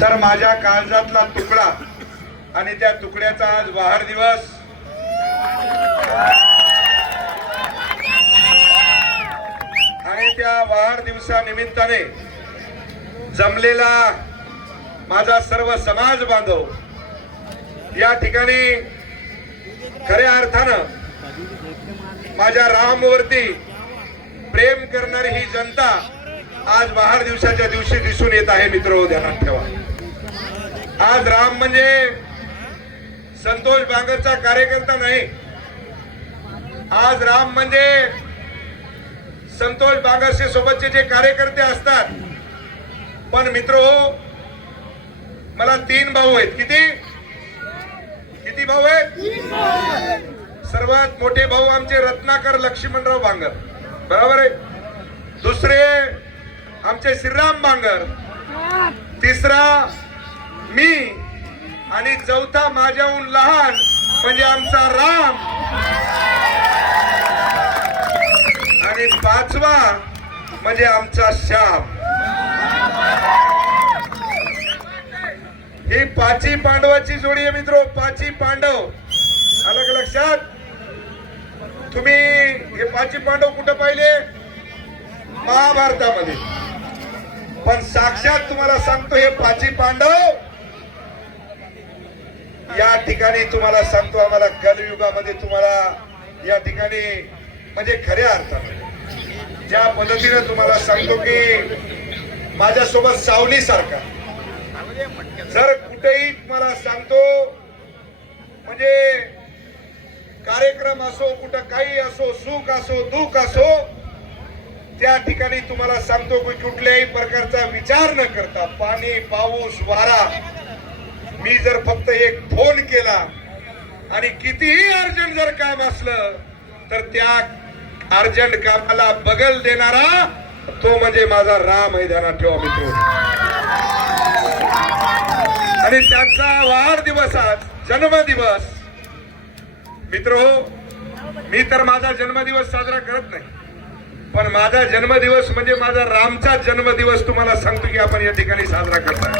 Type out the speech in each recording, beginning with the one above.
तर माझ्या काळजातला तुकडा आणि त्या तुकड्याचा आज वाढदिवस आणि त्या वाढदिवसानिमित्ताने जमलेला माझा सर्व समाज बांधव या ठिकाणी खऱ्या अर्थानं माझ्या रामवरती प्रेम करणारी ही जनता आज वाढदिवसाच्या दिवशी दिसून येत आहे. मित्र ध्यानात ठेवा, आज राम म्हणजे संतोष बांगरचा कार्यकर्ता नाही. आज राम म्हणजे संतोष बांगरचे सोबतचे जे कार्यकर्ते असतात. पण मित्र मला 3 भाऊ आहेत. किती भाऊ आहेत? सर्वात मोठे भाऊ आमचे रत्नाकर लक्ष्मणराव बांगर, बरोबर आहे. दुसरे आमचे श्रीराम बांगर, तिसरा मी आणि चौथा माझ्याहून लहान म्हणजे आमचा राम आणि 5वा म्हणजे आमचा श्याम. ही 5ही पांडवाची जोडी आहे मित्र. 5ही पांडव आलं का लक्षात? तुम्ही हे 5ही पांडव कुठं पाहिले? महाभारतामध्ये. पण साक्षात तुम्हाला सांगतो हे 5ही पांडव या ठिकाणी तुम्हाला सांगतो आम्हाला कलयुगामध्ये तुम्हाला या ठिकाणी म्हणजे खऱ्या अर्थाने ज्या पद्धतीने तुम्हाला सांगतो की माझ्यासोबत सावली सारखा जर कुठेही तुम्हाला सांगतो म्हणजे कार्यक्रम असो, कुठं काही असो, सुख असो, दुःख असो, त्या ठिकाणी तुम्हाला सांगतो की कुठल्याही प्रकारचा विचार न करता पाणी, पाऊस, वारा, मी जर फक्त एक फोन केला आणि कितीही अर्जंट जर काम असलं तर त्या अर्जंट कामाला बगल देणारा तो म्हणजे माझा राम आहे. ध्यानात ठेवा मित्र. आणि त्यांचा वाढदिवस आज जन्मदिवस. मित्र मी तर माझा जन्मदिवस साजरा करत नाही, पण माझा जन्मदिवस म्हणजे माझा रामचा जन्मदिवस तुम्हाला सांगतो की आपण या ठिकाणी साजरा करताय.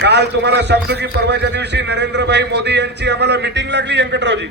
काल तुम्हाला सांगतो की परवाच्या दिवशी नरेंद्रभाई मोदी यांची आम्हाला मीटिंग लागली व्यंकटरावजी.